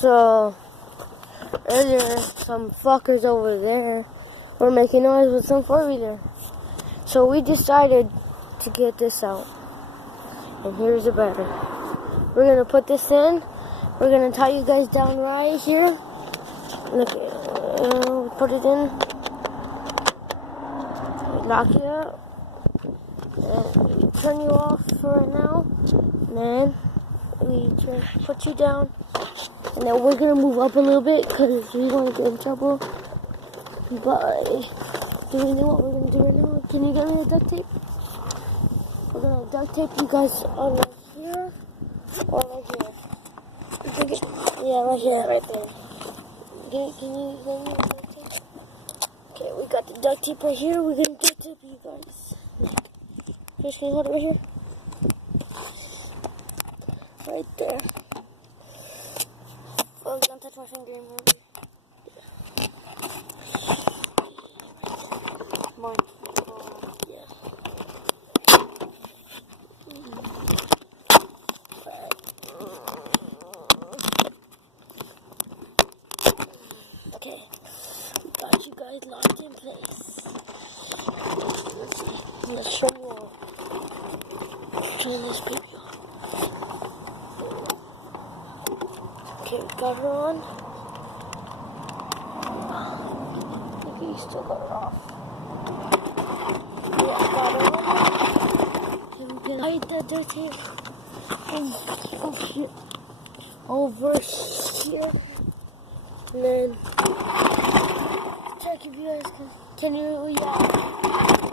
So, earlier, some fuckers over there were making noise with some four-wheeler. So we decided to get this out. And here's the battery. We're going to put this in. We're going to tie you guys down right here. Look, put it in. Lock it up. And turn you off for right now. And then we put you down. And then we're going to move up a little bit because we want to get in trouble by doing what we're going to do right now. Can you get me the duct tape? We're going to duct tape you guys on right here or right here. Yeah, right here. Right there. Can you get me the duct tape? Okay, we got the duct tape right here. We're going to duct tape you guys. Just can you hold it right here? Right there. Oh, don't touch my finger anymore. Come on. Yeah. Okay. We got you guys locked in place. Let's see. Let's show you all. Turn this baby on. Okay, we got her on. Look, you still got her off. Yeah, got her on. Okay, we can hide that duct tape. Oh shit. Over here. And then check if you guys can you, yeah.